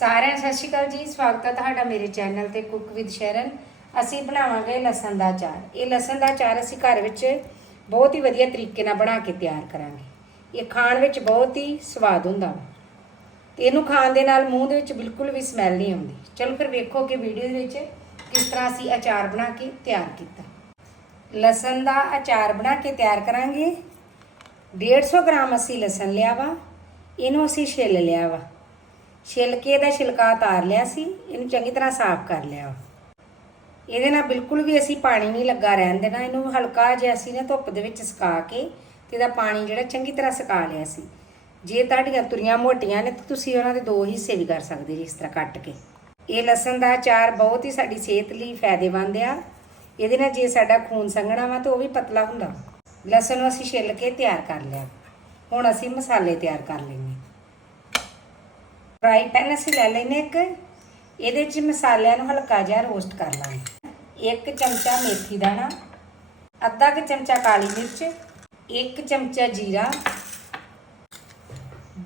ਸਾਰਿਆਂ ਸਤਿ ਸ਼੍ਰੀ ਅਕਾਲ ਜੀ। ਸਵਾਗਤ ਹੈ ਤੁਹਾਡਾ ਮੇਰੇ ਚੈਨਲ ਤੇ ਕੁੱਕ ਵਿਦ ਸ਼ਰਨ। ਅਸੀਂ ਬਣਾਵਾਂਗੇ ਲਸਣ ਦਾ ਅਚਾਰ। ਇਹ ਲਸਣ ਦਾ ਅਚਾਰ ਅਸੀਂ ਘਰ ਵਿੱਚ ਬਹੁਤ ਹੀ ਵਧੀਆ ਤਰੀਕੇ ਨਾਲ ਬਣਾ ਕੇ ਤਿਆਰ ਕਰਾਂਗੇ। ਇਹ ਖਾਣ ਵਿੱਚ ਬਹੁਤ ਹੀ ਸਵਾਦ ਹੁੰਦਾ ਵਾ। ਤੇ ਇਹਨੂੰ ਖਾਣ ਦੇ ਨਾਲ ਮੂੰਹ ਦੇ ਵਿੱਚ ਬਿਲਕੁਲ ਵੀ ਸਮੈਲ ਨਹੀਂ ਆਉਂਦੀ। ਚਲੋ ਫਿਰ ਵੇਖੋ ਕਿ ਵੀਡੀਓ ਦੇ ਵਿੱਚ ਕਿਸ ਤਰ੍ਹਾਂ ਅਸੀਂ ਅਚਾਰ ਬਣਾ ਕੇ ਤਿਆਰ ਕੀਤਾ। ਲਸਣ ਦਾ ਅਚਾਰ ਬਣਾ ਕੇ ਤਿਆਰ ਕਰਾਂਗੇ। 150 ਗ੍ਰਾਮ ਅਸੀਂ ਲਸਣ ਲਿਆ ਵਾ। ਇਹਨੂੰ ਅਸੀਂ ਛਿੱਲ ਲਿਆ ਵਾ। ਛਿੱਲ ਕੇ ਇਹਦਾ ਛਿਲਕਾ ਉਤਾਰ ਲਿਆ ਸੀ, ਇਹਨੂੰ ਚੰਗੀ ਤਰ੍ਹਾਂ ਸਾਫ਼ ਕਰ ਲਿਆ। ਇਹਦੇ ਨਾਲ ਬਿਲਕੁਲ ਵੀ ਅਸੀਂ ਪਾਣੀ ਨਹੀਂ ਲੱਗਾ ਰਹਿਣ ਦੇਣਾ, ਇਹਨੂੰ ਹਲਕਾ ਜਿਹਾ ਅਸੀਂ ਨਾ ਧੁੱਪ ਦੇ ਵਿੱਚ ਸੁਕਾ ਕੇ ਤੇ ਇਹਦਾ ਪਾਣੀ ਜਿਹੜਾ ਚੰਗੀ ਤਰ੍ਹਾਂ ਸੁਕਾ ਲਿਆ ਸੀ। ਜੇ ਤੁਹਾਡੀਆਂ ਤੁਰੀਆਂ ਮੋਟੀਆਂ ਨੇ ਤਾਂ ਤੁਸੀਂ ਉਹਨਾਂ ਦੇ ਦੋ ਹਿੱਸੇ ਵੀ ਕਰ ਸਕਦੇ ਜੀ ਇਸ ਤਰ੍ਹਾਂ ਕੱਟ ਕੇ। ਇਹ ਲਸਣ ਦਾ ਅਚਾਰ ਬਹੁਤ ਹੀ ਸਾਡੀ ਸਿਹਤ ਲਈ ਫਾਇਦੇਮੰਦ ਆ। ਇਹਦੇ ਨਾਲ ਜੇ ਸਾਡਾ ਖੂਨ ਸੰਘਣਾ ਵਾ ਤਾਂ ਉਹ ਵੀ ਪਤਲਾ ਹੁੰਦਾ। ਲਸਣ ਨੂੰ ਅਸੀਂ ਛਿੱਲ ਕੇ ਤਿਆਰ ਕਰ ਲਿਆ। ਹੁਣ ਅਸੀਂ ਮਸਾਲੇ ਤਿਆਰ ਕਰ ਲੈਂਦੇ ਫਰਾਈ ਪੈਨ ਅਸੀਂ ਲੈ ਲੈਨੇ ਇੱਕ। ਇਹਦੇ 'ਚ ਮਸਾਲਿਆਂ ਨੂੰ ਹਲਕਾ ਜਿਹਾ ਰੋਸਟ ਕਰ ਲਾਂਗੇ। ਇੱਕ ਚਮਚਾ ਮੇਥੀ ਦਾਣਾ, ਅੱਧਾ ਕੁ ਚਮਚਾ ਕਾਲੀ ਮਿਰਚ, ਇੱਕ ਚਮਚਾ ਜੀਰਾ,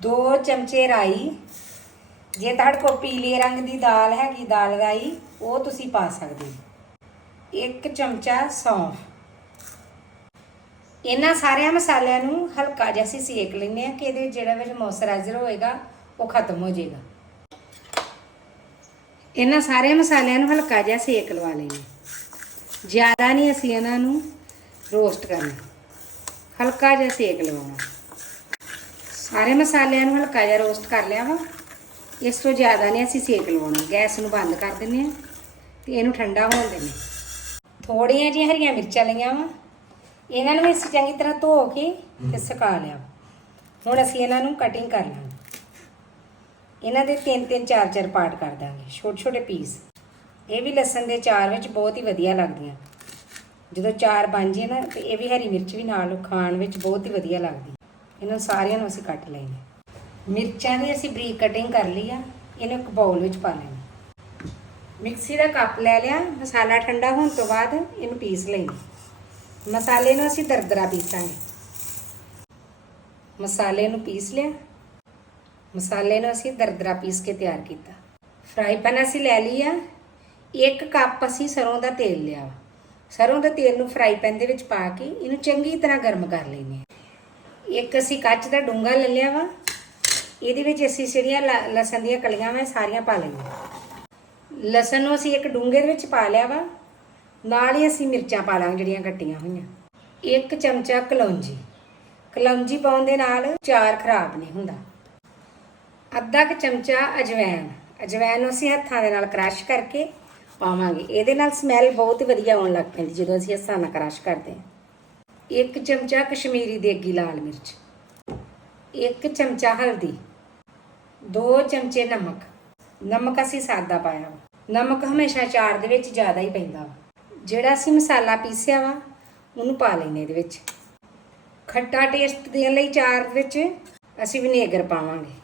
ਦੋ ਚਮਚੇ ਰਾਈ। ਜੇ ਤੁਹਾਡੇ ਕੋਲ ਪੀਲੇ ਰੰਗ ਦੀ ਦਾਲ ਹੈਗੀ, ਦਾਲ ਰਾਈ, ਉਹ ਤੁਸੀਂ ਪਾ ਸਕਦੇ ਹੋ। ਇੱਕ ਚਮਚਾ ਸੌਂਫ। ਇਹਨਾਂ ਸਾਰਿਆਂ ਮਸਾਲਿਆਂ ਨੂੰ ਹਲਕਾ ਜਿਹਾ ਅਸੀਂ ਸੇਕ ਲੈਂਦੇ ਆ ਕਿ ਇਹਦੇ ਜਿਹੜਾ ਵਿੱਚ ਮੋਇਸਚਰਾਈਜ਼ਰ ਹੋਏਗਾ ਉਹ ਖਤਮ ਹੋ ਜਾਏਗਾ। ਇਹਨਾਂ ਸਾਰੇ ਮਸਾਲਿਆਂ ਨੂੰ ਹਲਕਾ ਜਿਹਾ ਸੇਕ ਲਵਾ ਲੈਣਾ ਜ਼ਿਆਦਾ ਨਹੀਂ ਅਸੀਂ ਇਹਨਾਂ ਨੂੰ ਰੋਸਟ ਕਰਨਾ। ਹਲਕਾ ਜਿਹਾ ਸੇਕ ਲਵਾਉਣਾ। ਸਾਰੇ ਮਸਾਲਿਆਂ ਨੂੰ ਹਲਕਾ ਜਿਹਾ ਰੋਸਟ ਕਰ ਲਿਆ ਵਾ। ਇਸ ਤੋਂ ਜ਼ਿਆਦਾ ਨਹੀਂ ਅਸੀਂ ਸੇਕ ਲਵਾਉਣਾ। ਗੈਸ ਨੂੰ ਬੰਦ ਕਰ ਦਿੰਨੇ ਆ ਤੇ ਇਹਨੂੰ ਠੰਡਾ ਹੋਣ ਦਿੰਨੇ ਥੋੜੀਆਂ ਜਿਹੀਆਂ ਹਰੀਆਂ ਮਿਰਚਾਂ ਲਈਆਂ ਵਾ। ਇਹਨਾਂ ਨੂੰ ਵੀ ਅਸੀਂ ਚੰਗੀ ਤਰ੍ਹਾਂ ਧੋ ਕੇ ਤੇ ਸੁਕਾ ਲਿਆ ਹੁਣ ਅਸੀਂ ਇਹਨਾਂ ਨੂੰ ਕਟਿੰਗ ਕਰ ਲਾਂਗੇ। ਇਹਨਾਂ ਦੇ ਤਿੰਨ ਤਿੰਨ ਚਾਰ ਚਾਰ ਪਾਰਟ ਕਰ ਦਾਂਗੇ, ਛੋਟੇ ਛੋਟੇ ਪੀਸ ਇਹ ਵੀ ਲਸਣ ਦੇ ਚਾਰ ਵਿੱਚ ਬਹੁਤ ਹੀ ਵਧੀਆ ਲੱਗਦੀਆਂ। ਜਦੋਂ ਚਾਰ ਬਣ ਜੇ ਨਾ, ਤੇ ਇਹ ਵੀ ਹਰੀ ਮਿਰਚ ਵੀ ਨਾਲ ਖਾਣ ਵਿੱਚ ਬਹੁਤ ਹੀ ਵਧੀਆ ਲੱਗਦੀ। ਇਹਨਾਂ ਸਾਰਿਆਂ ਨੂੰ ਅਸੀਂ ਕੱਟ ਲੈਣੇ। ਮਿਰਚਾਂ ਦੀ ਅਸੀਂ ਬਰੀਕ ਕਟਿੰਗ ਕਰ ਲਈ ਆ, ਇਹਨੂੰ ਇੱਕ ਬਾਉਲ ਵਿੱਚ ਪਾ ਲੈਣਾ। ਮਿਕਸੀ ਦਾ ਕੱਪ ਲੈ ਲਿਆ, ਮਸਾਲਾ ਠੰਡਾ ਹੋਣ ਤੋਂ ਬਾਅਦ ਇਹਨੂੰ ਪੀਸ ਲੈਣਾ। ਮਸਾਲੇ ਨੂੰ ਅਸੀਂ ਦਰਦਰਾ ਪੀਸਾਂਗੇ। ਮਸਾਲੇ ਨੂੰ ਪੀਸ ਲਿਆ। ਮਸਾਲੇ ਨੂੰ ਅਸੀਂ ਦਰਦਰਾ ਪੀਸ ਕੇ ਤਿਆਰ ਕੀਤਾ। ਫਰਾਈ ਪੈਨ ਅਸੀਂ ਲੈ ਲਈ ਆ। ਇੱਕ ਕੱਪ ਅਸੀਂ ਸਰੋਂ ਦਾ ਤੇਲ ਲਿਆ ਵਾ। ਸਰੋਂ ਦਾ ਤੇਲ ਨੂੰ ਫਰਾਈ ਪੈਨ ਦੇ ਵਿੱਚ ਪਾ ਕੇ ਇਹਨੂੰ ਚੰਗੀ ਤਰ੍ਹਾਂ ਗਰਮ ਕਰ ਲੈਨੇ ਆ ਇੱਕ ਅਸੀਂ ਕੱਚ ਦਾ ਡੂੰਗਾ ਲੈ ਲਿਆ ਵਾ। ਇਹਦੇ ਵਿੱਚ ਅਸੀਂ ਜਿਹੜੀਆਂ ਲ- ਲਸਣ ਦੀਆਂ ਕਲੀਆਂ ਵਾ ਸਾਰੀਆਂ ਪਾ ਲਈਆਂ ਲਸਣ ਨੂੰ ਅਸੀਂ ਇੱਕ ਡੂੰਗੇ ਦੇ ਵਿੱਚ ਪਾ ਲਿਆ ਵਾ। ਨਾਲ ਹੀ ਅਸੀਂ ਮਿਰਚਾਂ ਪਾ ਲਾਂਗੇ ਜਿਹੜੀਆਂ ਕੱਟੀਆਂ ਹੋਈਆਂ। ਇੱਕ ਚਮਚਾ ਕਲੌਂਜੀ। ਕਲੌਂਜੀ ਪਾਉਣ ਦੇ ਨਾਲ ਚਾਰ ਖਰਾਬ ਨਹੀਂ ਹੁੰਦਾ। ਅੱਧਾ ਕੁ ਚਮਚਾ ਅਜਵਾਇਣ ਅਜਵਾਇਣ ਨੂੰ ਅਸੀਂ ਹੱਥਾਂ ਦੇ ਨਾਲ ਕ੍ਰਸ਼ ਕਰਕੇ ਪਾਵਾਂਗੇ। ਇਹਦੇ ਨਾਲ ਸਮੈਲ ਬਹੁਤ ਵਧੀਆ ਆਉਣ ਲੱਗ ਪੈਂਦੀ ਜਦੋਂ ਅਸੀਂ ਹੱਥਾਂ ਨਾਲ ਕ੍ਰਸ਼ ਕਰਦੇ ਹਾਂ। ਇੱਕ ਚਮਚਾ ਕਸ਼ਮੀਰੀ ਦੇਗੀ ਲਾਲ ਮਿਰਚ। ਇੱਕ ਚਮਚਾ ਹਲਦੀ। ਦੋ ਚਮਚੇ ਨਮਕ। ਨਮਕ ਅਸੀਂ ਸਾਦਾ ਪਾਇਆ ਵਾ। ਨਮਕ ਹਮੇਸ਼ਾ ਚਾਰ ਦੇ ਵਿੱਚ ਜ਼ਿਆਦਾ ਹੀ ਪੈਂਦਾ ਵਾ। ਜਿਹੜਾ ਅਸੀਂ ਮਸਾਲਾ ਪੀਸਿਆ ਵਾ, ਉਹਨੂੰ ਪਾ ਲੈਨੇ ਇਹਦੇ ਵਿੱਚ। ਖੱਟਾ ਟੇਸਟ ਦੇਣ ਲਈ ਚਾਰ ਵਿੱਚ ਅਸੀਂ ਵਿਨੇਗਰ ਪਾਵਾਂਗੇ।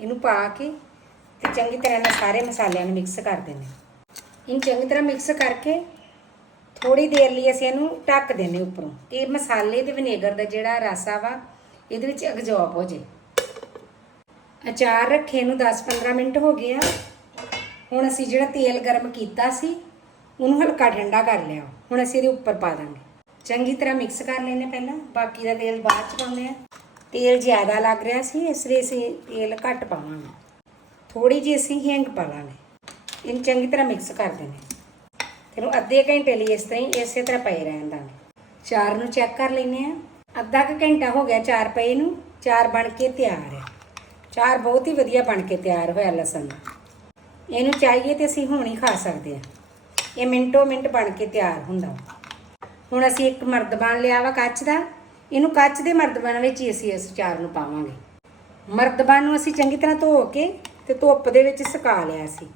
ਇਹਨੂੰ ਪਾ ਕੇ ਤੇ ਚੰਗੀ ਤਰ੍ਹਾਂ ਨਾਲ ਸਾਰੇ ਮਸਾਲਿਆਂ ਨੂੰ ਮਿਕਸ ਕਰ ਦੇਣੇ ਇਹਨੂੰ ਚੰਗੀ ਤਰ੍ਹਾਂ ਮਿਕਸ ਕਰਕੇ ਥੋੜੀ ਦੇਰ ਲਈ ਅਸੀਂ ਇਹਨੂੰ ਢੱਕ ਦੇਣੇ ਉੱਪਰੋਂ। ਕਿ ਇਹ ਮਸਾਲੇ ਤੇ ਵਿਨੇਗਰ ਦਾ ਜਿਹੜਾ ਰਸਾ ਵਾ, ਇਹਦੇ ਵਿੱਚ ਅਗਜੋਪ ਹੋ ਜੇ। ਅਚਾਰ ਰੱਖੇ ਨੂੰ 10-15 ਮਿੰਟ ਹੋ ਗਏ ਆ। ਹੁਣ ਅਸੀਂ ਜਿਹੜਾ ਤੇਲ ਗਰਮ ਕੀਤਾ ਸੀ, ਉਹਨੂੰ ਹਲਕਾ ਠੰਡਾ ਕਰ ਲਿਆ। ਹੁਣ ਅਸੀਂ ਇਹਦੇ ਉੱਪਰ ਪਾ ਦਾਂਗੇ। ਚੰਗੀ ਤਰ੍ਹਾਂ ਮਿਕਸ ਕਰ ਲੈਣੇ ਪਹਿਲਾਂ। ਬਾਕੀ ਦਾ ਤੇਲ ਬਾਅਦ ਚ ਪਾਉਂਦੇ ਆ ਤੇਲ ਜ਼ਿਆਦਾ ਲੱਗ ਰਿਹਾ ਸੀ, ਇਸ ਲਈ ਅਸੀਂ ਤੇਲ ਘੱਟ ਪਾਵਾਂਗੇ। ਥੋੜੀ ਜਿਹੀ ਅਸੀਂ ਹਿੰਗ ਪਾਵਾਂਗੇ ਇਹਨੂੰ ਚੰਗੀ ਤਰ੍ਹਾਂ ਮਿਕਸ ਕਰ ਦੇਣੇ। ਫਿਰ ਅੱਧੇ ਘੰਟੇ ਲਈ ਇਸ ਤਰ੍ਹਾਂ ਹੀ ਇਸੇ ਤਰ੍ਹਾਂ ਪਏ ਰਹਿਣ ਦਾਂਗੇ। ਚਾਰ ਨੂੰ ਚੈੱਕ ਕਰ ਲੈਨੇ ਆ ਅੱਧਾ ਕੁ ਘੰਟਾ ਹੋ ਗਿਆ ਚਾਰ ਪਏ ਨੂੰ। ਚਾਰ ਬਣ ਕੇ ਤਿਆਰ ਹੈ। ਚਾਰ ਬਹੁਤ ਹੀ ਵਧੀਆ ਬਣ ਕੇ ਤਿਆਰ ਹੋਇਆ ਲਸਣ। ਦਾ ਇਹਨੂੰ ਚਾਹੀਏ ਤੇ ਅਸੀਂ ਹੁਣ ਹੀ ਖਾ ਸਕਦੇ ਆ ਇਹ ਮਿੰਟੋ ਮਿੰਟ ਬਣ ਕੇ ਤਿਆਰ ਹੁੰਦਾ। ਹੁਣ ਅਸੀਂ ਇੱਕ ਮਰਦਬਾਨ ਲਿਆ ਵਾ ਕੱਚ ਦਾ। ਇਹਨੂੰ ਕੱਚ ਦੇ ਮਰਦਬਾਨ ਵਿੱਚ ਹੀ ਅਸੀਂ ਇਸ ਚਾਰ ਨੂੰ ਪਾਵਾਂਗੇ। ਮਰਦਬਾਨ ਨੂੰ ਅਸੀਂ ਚੰਗੀ ਤਰ੍ਹਾਂ ਧੋ ਕੇ ਤੇ ਧੁੱਪ ਦੇ ਵਿੱਚ ਸੁਕਾ ਲਿਆ ਸੀ।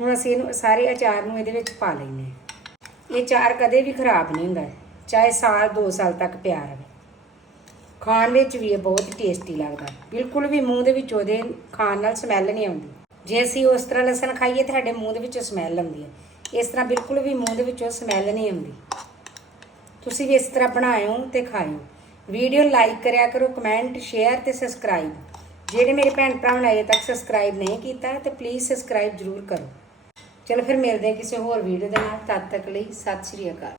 ਹੁਣ ਅਸੀਂ ਇਹਨੂੰ ਸਾਰੇ ਅਚਾਰ ਨੂੰ ਇਹਦੇ ਵਿੱਚ ਪਾ ਲੈਨੇ ਆ ਇਹ ਚਾਰ ਕਦੇ ਵੀ ਖਰਾਬ ਨਹੀਂ ਹੁੰਦਾ, ਚਾਹੇ ਸਾਲ 2 ਸਾਲ ਤੱਕ ਪਿਆ ਰਹੇ। ਖਾਣ ਵਿੱਚ ਵੀ ਇਹ ਬਹੁਤ ਟੇਸਟੀ ਲੱਗਦਾ। ਬਿਲਕੁਲ ਵੀ ਮੂੰਹ ਦੇ ਵਿੱਚ ਉਹਦੇ ਖਾਣ ਨਾਲ ਸਮੈਲ ਨਹੀਂ ਆਉਂਦੀ। ਜੇ ਅਸੀਂ ਉਸ ਤਰ੍ਹਾਂ ਲਸਣ ਖਾਈਏ ਤਾਂ ਸਾਡੇ ਮੂੰਹ ਦੇ ਵਿੱਚ ਸਮੈਲ ਆਉਂਦੀ ਹੈ। ਇਸ ਤਰ੍ਹਾਂ ਬਿਲਕੁਲ ਵੀ ਮੂੰਹ ਦੇ ਵਿੱਚੋਂ ਸਮੈਲ ਨਹੀਂ ਆਉਂਦੀ। ਤੁਸੀਂ ਵੀ ਇਸ ਤਰ੍ਹਾਂ ਬਣਾਇਓ ਤੇ ਖਾਇਓ। ਵੀਡੀਓ ਲਾਈਕ ਕਰਿਆ ਕਰੋ, ਕਮੈਂਟ, ਸ਼ੇਅਰ ਤੇ ਸਬਸਕ੍ਰਾਈਬ। ਜਿਹੜੇ ਮੇਰੇ ਭੈਣ ਭਰਾ ਨੇ ਅਜੇ ਤੱਕ ਸਬਸਕ੍ਰਾਈਬ ਨਹੀਂ ਕੀਤਾ, ਤੇ ਪਲੀਜ਼ ਸਬਸਕ੍ਰਾਈਬ ਜ਼ਰੂਰ ਕਰੋ। ਚਲੋ ਫਿਰ ਮਿਲਦੇ ਹਾਂ ਕਿਸੇ ਹੋਰ ਵੀਡੀਓ ਦੇ ਨਾਲ। ਤਦ ਤੱਕ ਲਈ ਸਤਿ ਸ਼੍ਰੀ ਅਕਾਲ।